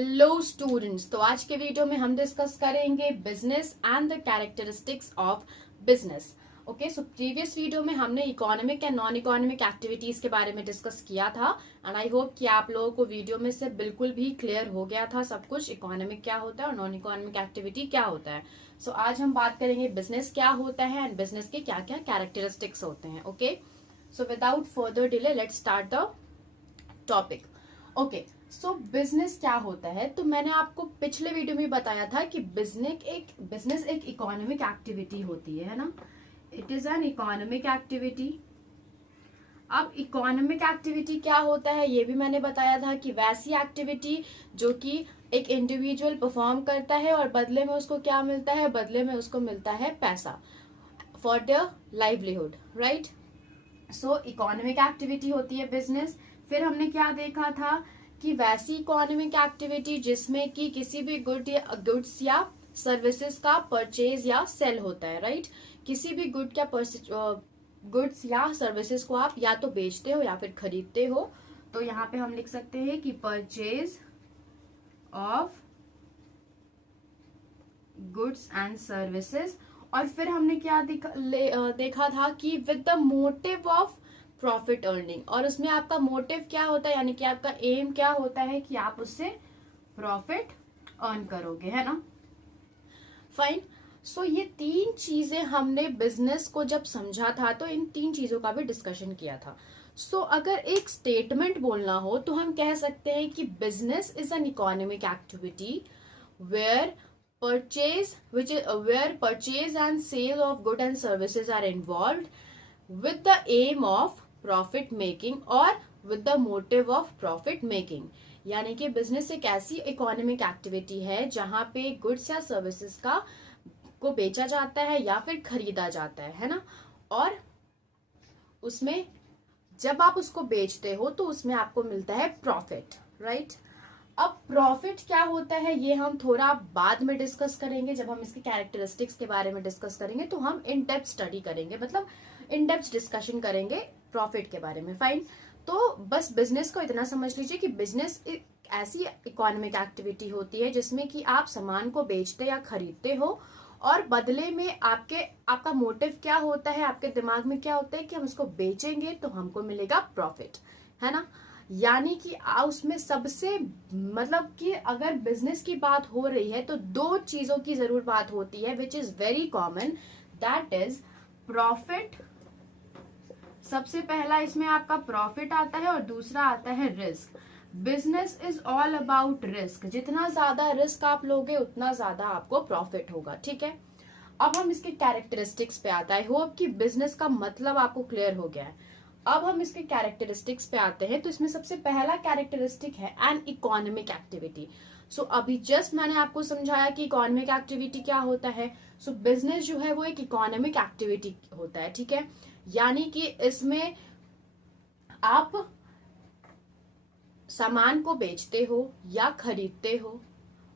Hello students, तो आज के वीडियो में हम डिस्कस करेंगे business and the characteristics of business. Okay, so previous video में हमने economic and non economic activities के बारे में डिस्कस किया था एंड आई होप कि आप लोगों को वीडियो में से बिल्कुल भी क्लियर हो गया था सब कुछ, इकोनॉमिक क्या होता है और नॉन इकोनॉमिक एक्टिविटी क्या होता है। सो आज हम बात करेंगे बिजनेस क्या होता है एंड बिजनेस के क्या क्या कैरेक्टरिस्टिक्स होते हैं। Okay, so without further delay let's start the topic. Okay, so business क्या होता है, तो मैंने आपको पिछले वीडियो में बताया था कि बिजनेस एक इकोनॉमिक एक्टिविटी होती है ना। It is an economic activity. अब इकोनॉमिक एक्टिविटी क्या होता है ये भी मैंने बताया था कि वैसी एक्टिविटी जो कि एक इंडिविजुअल परफॉर्म करता है और बदले में उसको क्या मिलता है, बदले में उसको मिलता है पैसा for the livelihood, right. So economic activity होती है बिजनेस। फिर हमने क्या देखा था कि वैसी इकोनॉमिक एक्टिविटी जिसमें कि किसी भी गुड्स या सर्विसेज का परचेज या सेल होता है, राइट। किसी भी गुड्स या सर्विसेज को आप या तो बेचते हो या फिर खरीदते हो। तो यहाँ पे हम लिख सकते हैं कि purchase of goods and services. और फिर हमने क्या देखा था कि with the motive of profit earning, और उसमें आपका मोटिव क्या होता है, यानी कि आपका एम क्या होता है कि आप उससे प्रॉफिट अर्न करोगे, है ना। फाइन। सो ये तीन चीजें हमने बिजनेस को जब समझा था तो इन तीन चीजों का भी डिस्कशन किया था। सो अगर एक स्टेटमेंट बोलना हो तो हम कह सकते हैं कि business is an economic activity where purchase and sale of goods and services are involved with the aim of profit making or with the motive of profit making। यानी कि बिजनेस एक ऐसी इकोनॉमिक एक्टिविटी है जहां पे goods या services को बेचा जाता है या फिर खरीदा जाता है ना। और उसमें जब आप उसको बेचते हो तो उसमें आपको मिलता है प्रॉफिट, राइट। अब प्रॉफिट क्या होता है ये हम थोड़ा बाद में डिस्कस करेंगे, जब हम इसके कैरेक्टरिस्टिक्स के बारे में डिस्कस करेंगे तो हम इन डेप्थ स्टडी करेंगे, मतलब इन डेप्थ डिस्कशन करेंगे प्रॉफिट के बारे में। फाइन। तो बस बिजनेस को इतना समझ लीजिए कि बिजनेस एक ऐसी इकोनॉमिक एक्टिविटी होती है जिसमें कि आप सामान को बेचते या खरीदते हो और बदले में आपका मोटिव क्या होता है, आपके दिमाग में क्या होता है कि हम उसको बेचेंगे तो हमको मिलेगा प्रॉफिट, है ना। यानी कि उसमें सबसे मतलब कि अगर बिजनेस की बात हो रही है तो दो चीजों की जरूर बात होती है which is very common, that is profit. सबसे पहला इसमें आपका प्रॉफिट आता है और दूसरा आता है risk. Business is all about risk. जितना ज्यादा रिस्क आप लोगे उतना ज्यादा आपको प्रॉफिट होगा, ठीक है। अब हम इसके कैरेक्टरिस्टिक्स पे आता है। आई होप कि बिजनेस का मतलब आपको क्लियर हो गया है। अब हम इसके कैरेक्टरिस्टिक्स पे आते हैं। तो इसमें सबसे पहला कैरेक्टरिस्टिक है एन इकोनॉमिक एक्टिविटी। सो अभी जस्ट मैंने आपको समझाया कि इकोनॉमिक एक्टिविटी क्या होता है। सो बिजनेस जो है वो एक इकोनॉमिक एक्टिविटी होता है, ठीक है। यानी कि इसमें आप सामान को बेचते हो या खरीदते हो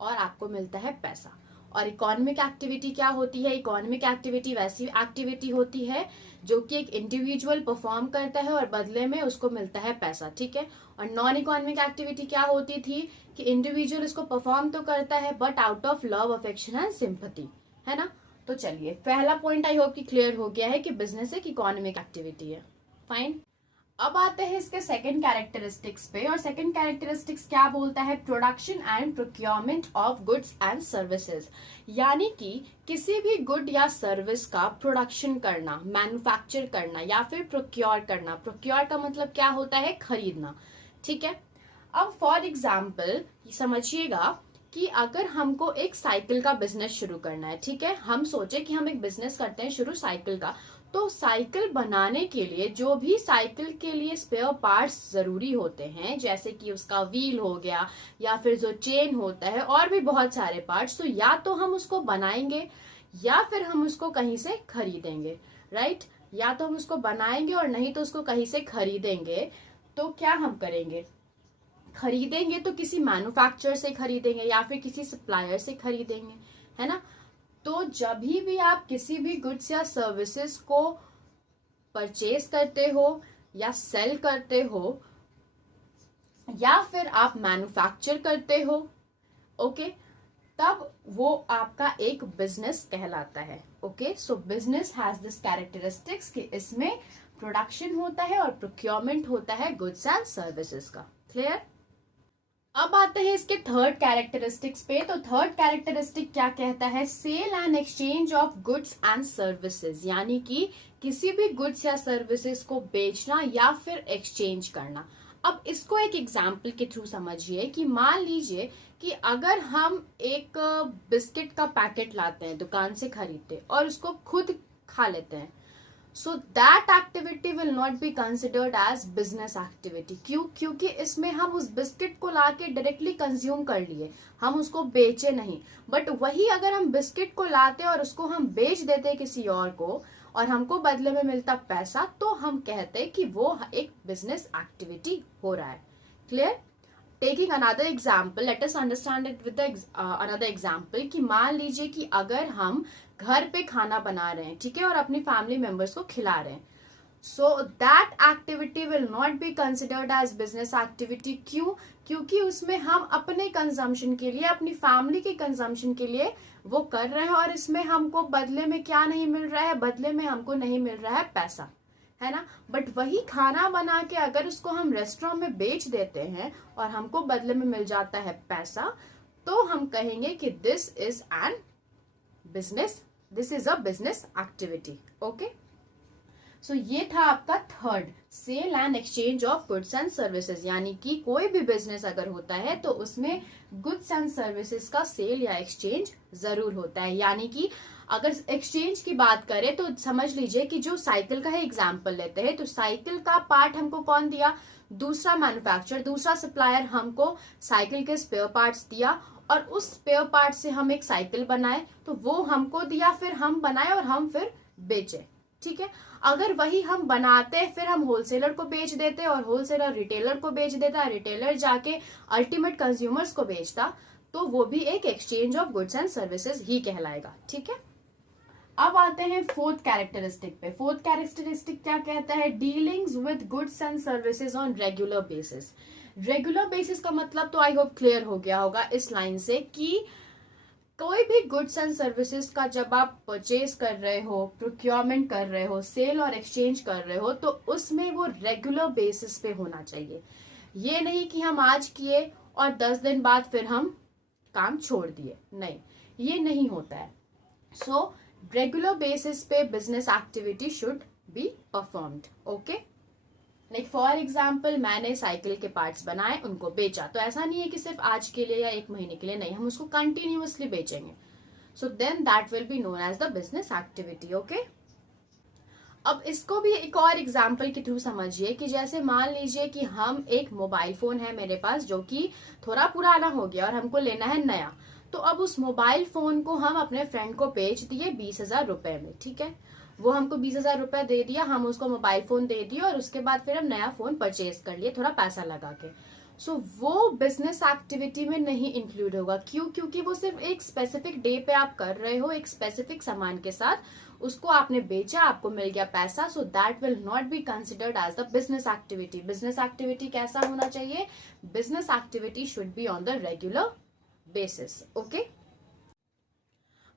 और आपको मिलता है पैसा। और इकोनॉमिक एक्टिविटी क्या होती है, इकोनॉमिक एक्टिविटी वैसी एक्टिविटी होती है जो कि एक इंडिविजुअल परफॉर्म करता है और बदले में उसको मिलता है पैसा, ठीक है। और नॉन इकोनॉमिक एक्टिविटी क्या होती थी कि इंडिविजुअल इसको परफॉर्म तो करता है but out of love, affection and sympathy, है ना। तो चलिए, पहला पॉइंट आई होप कि क्लियर हो गया है कि बिजनेस एक इकोनॉमिक एक्टिविटी है। फाइन। अब आते हैं इसके सेकंड कैरेक्टरिस्टिक्स पे, और सेकंड कैरेक्टरिस्टिक्स क्या बोलता है, production and procurement of goods and services. यानी कि किसी भी गुड या सर्विस का प्रोडक्शन करना, मैन्युफैक्चर करना या फिर प्रोक्योर करना। प्रोक्योर का मतलब क्या होता है, खरीदना, ठीक है। अब फॉर एग्जाम्पल समझिएगा कि अगर हमको एक साइकिल का बिजनेस शुरू करना है, ठीक है। हम सोचे कि हम एक बिजनेस करते हैं शुरू साइकिल का, तो साइकिल बनाने के लिए जो भी साइकिल के लिए स्पेयर पार्ट्स जरूरी होते हैं, जैसे कि उसका व्हील हो गया या फिर जो चेन होता है और भी बहुत सारे पार्ट्स, तो या तो हम उसको बनाएंगे या फिर हम उसको कहीं से खरीदेंगे, राइट। या तो हम उसको बनाएंगे और नहीं तो उसको कहीं से खरीदेंगे। तो क्या हम करेंगे, खरीदेंगे तो किसी मैन्युफैक्चरर से खरीदेंगे या फिर किसी सप्लायर से खरीदेंगे, है ना। तो जब भी आप किसी भी गुड्स या सर्विसेज को परचेज करते हो या सेल करते हो या फिर आप मैन्युफैक्चर करते हो, ओके, तब वो आपका एक बिजनेस कहलाता है। Okay, so business has this characteristics कि इसमें प्रोडक्शन होता है और प्रोक्योरमेंट होता है गुड्स एंड सर्विसेज का। क्लियर? अब आते हैं इसके थर्ड कैरेक्टरिस्टिक्स पे। तो थर्ड कैरेक्टरिस्टिक क्या कहता है? Sale and exchange of goods and services, यानी कि किसी भी गुड्स या सर्विसेज को बेचना या फिर एक्सचेंज करना। अब इसको एक एग्जाम्पल के थ्रू समझिए कि मान लीजिए कि अगर हम एक बिस्किट का पैकेट लाते हैं दुकान से खरीदते और उसको खुद खा लेते हैं, so that activity will not be considered as business activity. क्यों? क्योंकि इसमें हम उस बिस्किट को लाके डायरेक्टली कंज्यूम कर लिए, हम उसको बेचे नहीं। बट वही अगर हम बिस्किट को लाते और उसको हम बेच देते किसी और को और हमको बदले में मिलता पैसा, तो हम कहते कि वो एक बिजनेस एक्टिविटी हो रहा है। Clear? Taking another example, let us understand it with another example कि मान लीजिए कि अगर हम घर पे खाना बना रहे हैं, ठीक है, और अपनी फैमिली मेंबर्स को खिला रहे हैं, so that activity will not be considered as business activity. क्यों? क्योंकि उसमें हम अपने कंजम्पशन के लिए, अपनी फैमिली के कंजम्पशन के लिए वो कर रहे हैं और इसमें हमको बदले में क्या नहीं मिल रहा है? बदले में हमको नहीं मिल रहा है पैसा, है ना। बट वही खाना बना के अगर उसको हम रेस्टोरेंट में बेच देते हैं और हमको बदले में मिल जाता है पैसा, तो हम कहेंगे कि this is an business, this is a business activity. Okay, so ये था आपका third, sale and exchange of goods and services, यानी कि कोई भी बिजनेस अगर होता है तो उसमें गुड्स एंड सर्विसेज का सेल या एक्सचेंज जरूर होता है। यानी कि अगर एक्सचेंज की बात करें तो समझ लीजिए कि जो साइकिल का है एग्जाम्पल लेते हैं, तो साइकिल का पार्ट हमको कौन दिया? दूसरा मैन्युफैक्चरर, दूसरा सप्लायर हमको साइकिल के स्पेयर पार्ट्स दिया और उस स्पेयर पार्ट से हम एक साइकिल बनाए, तो वो हमको दिया, फिर हम बनाए और हम फिर बेचे। ठीक है, अगर वही हम बनाते फिर हम होलसेलर को बेच देते और होलसेलर रिटेलर को बेच देता, रिटेलर जाके अल्टीमेट कंज्यूमर्स को बेचता, तो वो भी एक exchange of goods and services ही कहलाएगा। ठीक है, अब आते हैं फोर्थ कैरेक्टरिस्टिक पे। फोर्थ कैरेक्टरिस्टिक क्या कहता है? Dealings with goods and services on regular basis. Regular basis का मतलब तो आई होप क्लियर हो गया होगा इस लाइन से कि कोई भी गुड्स एंड सर्विसेज का जब आप परचेज कर रहे हो, प्रोक्योरमेंट कर रहे हो, सेल और एक्सचेंज कर रहे हो, तो उसमें वो रेगुलर बेसिस पे होना चाहिए। ये नहीं कि हम आज किए और 10 दिन बाद फिर हम काम छोड़ दिए, नहीं, ये नहीं होता है। सो रेगुलर बेसिस पे business activity should be performed. Okay, like for example मैंने साइकिल के पार्ट्स बनाए, उनको बेचा, तो ऐसा नहीं है कि सिर्फ आज के लिए या एक महीने के लिए, नहीं, हम उसको कंटिन्यूअसली बेचेंगे। So then that will be known as the business activity. Okay, अब इसको भी एक और एग्जाम्पल के थ्रू समझिए कि जैसे मान लीजिए कि हम एक मोबाइल फोन है मेरे पास जो कि थोड़ा पुराना हो गया और हमको लेना है नया, तो अब उस मोबाइल फोन को हम अपने फ्रेंड को बेच दिए 20,000 रुपए में। ठीक है, वो हमको 20,000 रुपए दे दिया, हम उसको मोबाइल फोन दे दिया और उसके बाद फिर हम नया फोन परचेज कर लिए थोड़ा पैसा लगा के। सो वो बिजनेस एक्टिविटी में नहीं इंक्लूड होगा। क्यों? क्योंकि वो सिर्फ एक स्पेसिफिक डे पे आप कर रहे हो, एक स्पेसिफिक सामान के साथ, उसको आपने बेचा, आपको मिल गया पैसा, so that will not be considered as the business activity. Business activity कैसा होना चाहिए? Business activity should be on the regular basis. Okay,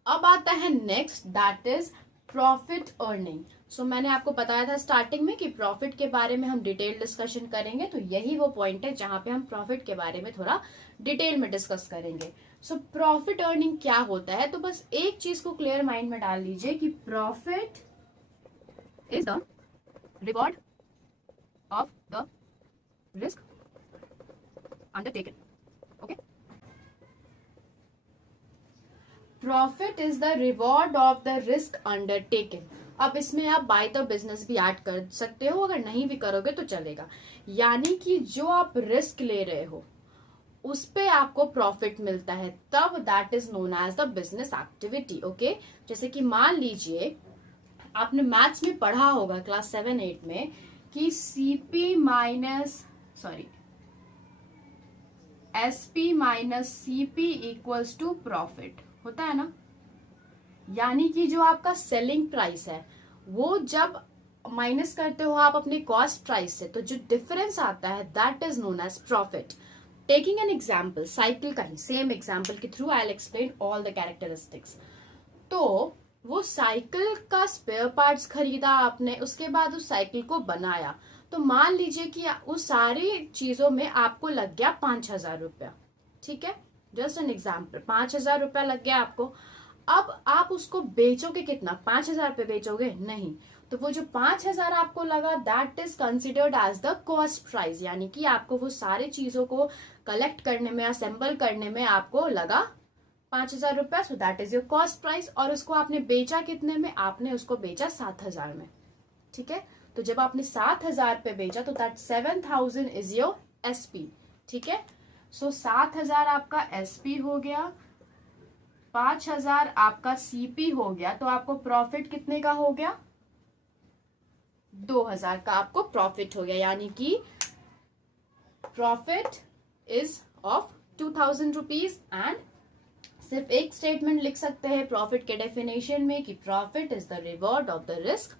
अब आता है next, that is profit earning. So मैंने आपको बताया था स्टार्टिंग में कि प्रॉफिट के बारे में हम डिटेल डिस्कशन करेंगे, तो यही वो पॉइंट है जहां पे हम प्रॉफिट के बारे में थोड़ा डिटेल में डिस्कस करेंगे। सो प्रॉफिट अर्निंग क्या होता है? तो बस एक चीज को क्लियर माइंड में डाल लीजिए कि profit is the reward of the risk undertaken. Okay, profit is the reward of the risk undertaken. अब इसमें आप बाय द बिजनेस भी ऐड कर सकते हो, अगर नहीं भी करोगे तो चलेगा। यानी कि जो आप रिस्क ले रहे हो उस पे आपको प्रॉफिट मिलता है, तब that is known as the business activity. Okay, जैसे कि मान लीजिए आपने मैथ्स में पढ़ा होगा क्लास 7-8 में कि CP minus SP minus CP equals to profit होता है ना। यानी कि जो आपका सेलिंग प्राइस है वो जब माइनस करते हो आप अपने कॉस्ट प्राइस से, तो जो डिफरेंस आता है that is known as profit. Taking an example, cycle का ही सेम एग्जाम्पल के through I will explain all the characteristics. तो वो साइकिल का स्पेयर पार्ट्स खरीदा आपने, उसके बाद उस साइकिल को बनाया, तो मान लीजिए कि उस सारी चीजों में आपको लग गया 5,000 रुपया, ठीक है, जस्ट एन एग्जाम्पल, 5,000 रुपया लग गया आपको। अब आप उसको बेचोगे कितना, 5,000 पे बेचोगे? नहीं, तो वो जो 5,000 आपको लगा that is considered as the cost price, यानी कि आपको वो सारी चीजों को कलेक्ट करने में, असेंबल करने में आपको लगा 5,000 रुपया, so that is your cost price. और उसको आपने बेचा कितने में? आपने उसको बेचा 7,000 में, ठीक है। तो जब आपने 7,000 पे बेचा तो दैट 7,000 इज योर एसपी, ठीक है। सो 7,000 आपका एसपी हो गया, 5,000 आपका सीपी हो गया, तो आपको प्रॉफिट कितने का हो गया? 2,000 का आपको प्रॉफिट हो गया, यानी कि profit is of 2,000 rupees. And सिर्फ एक स्टेटमेंट लिख सकते हैं प्रॉफिट के डेफिनेशन में कि profit is the reward of the risk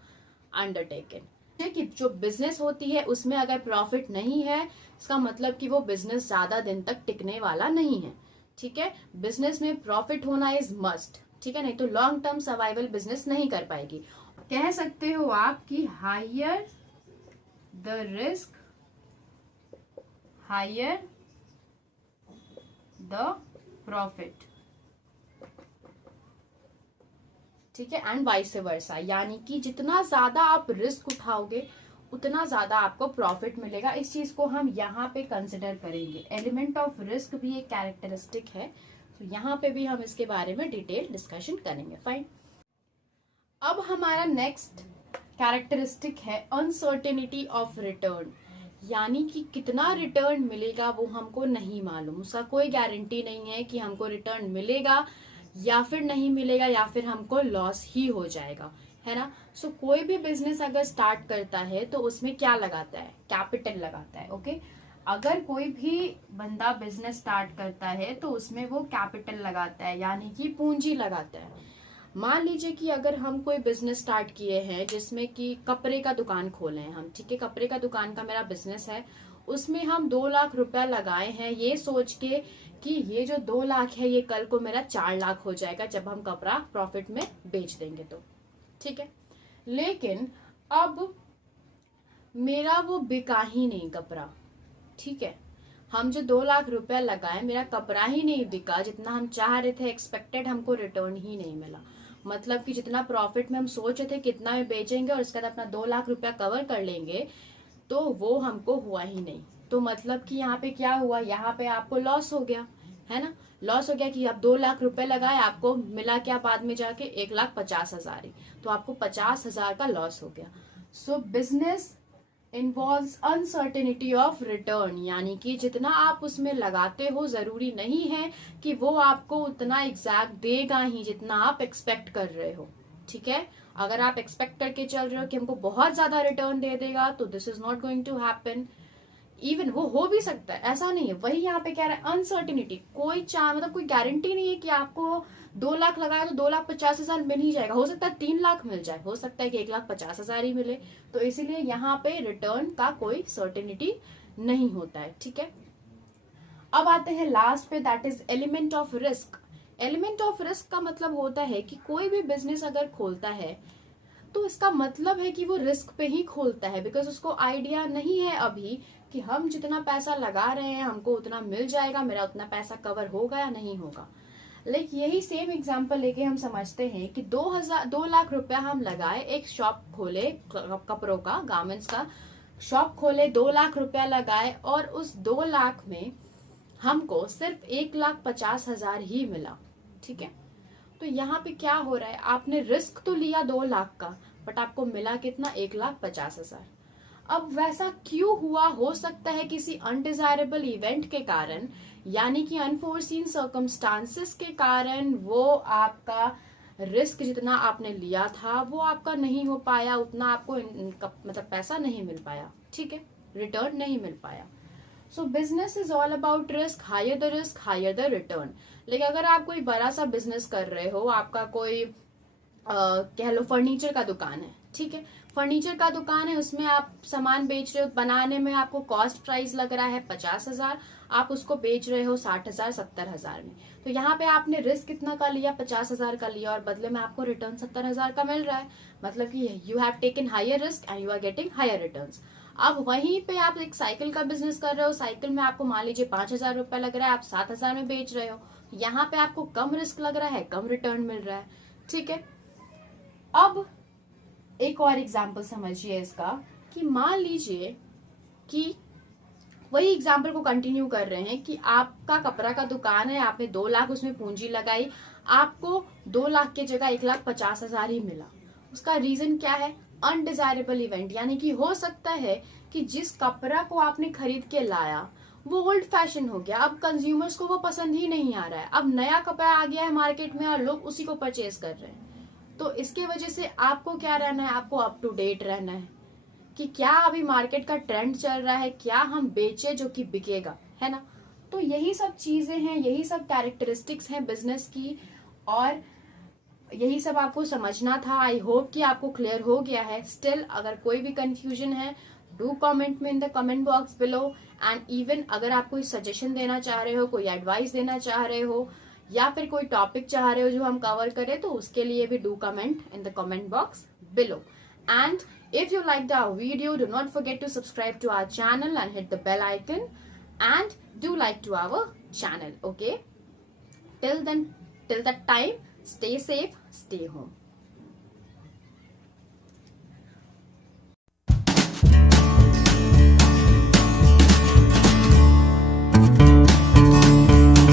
undertaken. कि जो बिजनेस होती है उसमें अगर प्रॉफिट नहीं है, इसका मतलब कि वो बिजनेस ज्यादा दिन तक टिकने वाला नहीं है, ठीक है। बिजनेस में प्रॉफिट होना इज मस्ट, ठीक है, नहीं तो लॉन्ग टर्म सर्वाइवल बिजनेस नहीं कर पाएगी। कह सकते हो आप कि higher the risk higher the profit, ठीक है, एंड वाइस वर्सा, यानी कि जितना ज्यादा आप रिस्क उठाओगे उतना ज्यादा आपको प्रॉफिट मिलेगा। इस चीज को हम यहाँ पे कंसिडर करेंगे। एलिमेंट ऑफ रिस्क भी एक कैरेक्टरिस्टिक है, तो यहाँ पे भी हम इसके बारे में डिटेल डिस्कशन करेंगे। फाइन, अब हमारा नेक्स्ट कैरेक्टरिस्टिक है अनसर्टेनिटी ऑफ रिटर्न, यानी कि कितना रिटर्न मिलेगा वो हमको नहीं मालूम, उसका कोई गारंटी नहीं है कि हमको रिटर्न मिलेगा या फिर नहीं मिलेगा या फिर हमको लॉस ही हो जाएगा, है ना। सो कोई भी बिजनेस अगर स्टार्ट करता है तो उसमें क्या लगाता है? कैपिटल लगाता है, ओके। अगर कोई भी बंदा बिजनेस स्टार्ट करता है तो उसमें वो कैपिटल लगाता है, यानी कि पूंजी लगाता है। मान लीजिए कि अगर हम कोई बिजनेस स्टार्ट किए हैं जिसमें कि कपड़े का दुकान खोले हैं हम, ठीक है, कपड़े का दुकान का मेरा बिजनेस है, उसमें हम 2 लाख रुपया लगाए हैं ये सोच के कि ये जो 2 लाख है ये कल को मेरा 4 लाख हो जाएगा जब हम कपड़ा प्रॉफिट में बेच देंगे तो, ठीक है। लेकिन अब मेरा वो बिका ही नहीं कपड़ा, ठीक है, हम जो 2 लाख रुपया लगाए मेरा कपड़ा ही नहीं बिका, जितना हम चाह रहे थे, एक्सपेक्टेड हमको रिटर्न ही नहीं मिला। मतलब कि जितना प्रॉफिट में हम सोच रहे थे कितना में बेचेंगे और उसके बाद अपना 2 लाख रुपया कवर कर लेंगे, तो वो हमको हुआ ही नहीं। तो मतलब कि यहाँ पे क्या हुआ, यहाँ पे आपको लॉस हो गया, है ना। लॉस हो गया कि आप 2 लाख रुपए लगाए, आपको मिला क्या बाद में जाके? 1,50,000 ही, तो आपको 50,000 का लॉस हो गया। सो business involves uncertainty of return, यानी कि जितना आप उसमें लगाते हो जरूरी नहीं है कि वो आपको उतना एग्जैक्ट देगा ही जितना आप एक्सपेक्ट कर रहे हो, ठीक है। अगर आप एक्सपेक्ट करके चल रहे हो कि हमको बहुत ज्यादा रिटर्न दे देगा तो this is not going to happen. Even वो हो भी सकता है, ऐसा नहीं है। वही यहाँ पे कह रहा है अनसर्टिनिटी, कोई मतलब कोई गारंटी नहीं है कि आपको 2 लाख लगाया तो 2,50,000 मिल ही जाएगा। हो सकता है 3 लाख मिल जाए, हो सकता है कि 1,50,000 ही मिले। तो इसीलिए यहाँ पे रिटर्न का कोई सर्टिनिटी नहीं होता है, ठीक है। अब आते हैं लास्ट पे, that is element of risk. Element of risk का मतलब होता है कि कोई भी बिजनेस अगर खोलता है तो इसका मतलब है कि वो रिस्क पे ही खोलता है, बिकॉज उसको आइडिया नहीं है अभी कि हम जितना पैसा लगा रहे हैं हमको उतना मिल जाएगा, मेरा उतना पैसा कवर होगा या नहीं होगा। यही सेम एग्जांपल लेके हम समझते हैं कि 2 लाख रुपया हम लगाए, एक शॉप खोले कपड़ों का, गारमेंट्स का शॉप खोले, 2 लाख रुपया लगाए और उस 2 लाख में हमको सिर्फ 1,50,000 ही मिला, ठीक है। तो यहाँ पे क्या हो रहा है, आपने रिस्क तो लिया 2 लाख का, बट आपको मिला कितना? 1,50,000। अब वैसा क्यों हुआ? हो सकता है किसी अनडिजायरेबल इवेंट के कारण, यानी कि अनफोर्सीन सर्कमस्टांसेस के कारण वो आपका रिस्क जितना आपने लिया था वो आपका नहीं हो पाया, उतना आपको मतलब पैसा नहीं मिल पाया, ठीक है, रिटर्न नहीं मिल पाया। So business is all about risk, higher the return. लेकिन अगर आप कोई बड़ा सा बिजनेस कर रहे हो, आपका कोई कह लो फर्नीचर का दुकान है, ठीक है, फर्नीचर का दुकान है, उसमें आप सामान बेच रहे हो, बनाने में आपको कॉस्ट प्राइस लग रहा है 50,000, आप उसको बेच रहे हो 60,000 70,000 में। तो यहाँ पे आपने रिस्क कितना का लिया, 50,000 का लिया, और बदले में आपको रिटर्न 70,000 का मिल रहा है। मतलब कि you have taken higher risk and you are getting higher returns. अब वहीं पे आप एक साइकिल का बिजनेस कर रहे हो, साइकिल में आपको मान लीजिए 5,000 रुपए लग रहा है, आप 7,000 में बेच रहे हो, यहाँ पे आपको कम रिस्क लग रहा है, कम रिटर्न मिल रहा है, ठीक है। अब एक और एग्जाम्पल समझिए इसका, कि मान लीजिए कि वही एग्जाम्पल को कंटिन्यू कर रहे हैं कि आपका कपड़ा का दुकान है, आपने 2 लाख उसमें पूंजी लगाई, आपको 2 लाख की जगह 1,50,000 ही मिला। उसका रीजन क्या है, अनडिजायरेबल इवेंट, यानी कि हो सकता है कि जिस कपड़ा को आपने खरीद के लाया वो ओल्ड फैशन हो गया, अब कंज्यूमर्स को वो पसंद ही नहीं आ रहा है, अब नया कपड़ा आ गया है मार्केट में और लोग उसी को परचेज कर रहे हैं। तो इसके वजह से आपको क्या रहना है, आपको अप टू डेट रहना है कि क्या अभी मार्केट का ट्रेंड चल रहा है, क्या हम बेचे जो कि बिकेगा, है ना। तो यही सब चीजें हैं, यही सब कैरेक्टरिस्टिक्स हैं बिजनेस की, और यही सब आपको समझना था। आई होप कि आपको क्लियर हो गया है। स्टिल अगर कोई भी कंफ्यूजन है, डू कमेंट में in the comment box below. And even अगर आप कोई सजेशन देना चाह रहे हो, कोई एडवाइस देना चाह रहे हो, या फिर कोई टॉपिक चाह रहे हो जो हम कवर करें, तो उसके लिए भी do comment in the comment box below. And if you liked our video, do not forget to subscribe to our channel and hit the bell icon, and do like to our channel, okay? Till then, till that time, stay safe, stay home.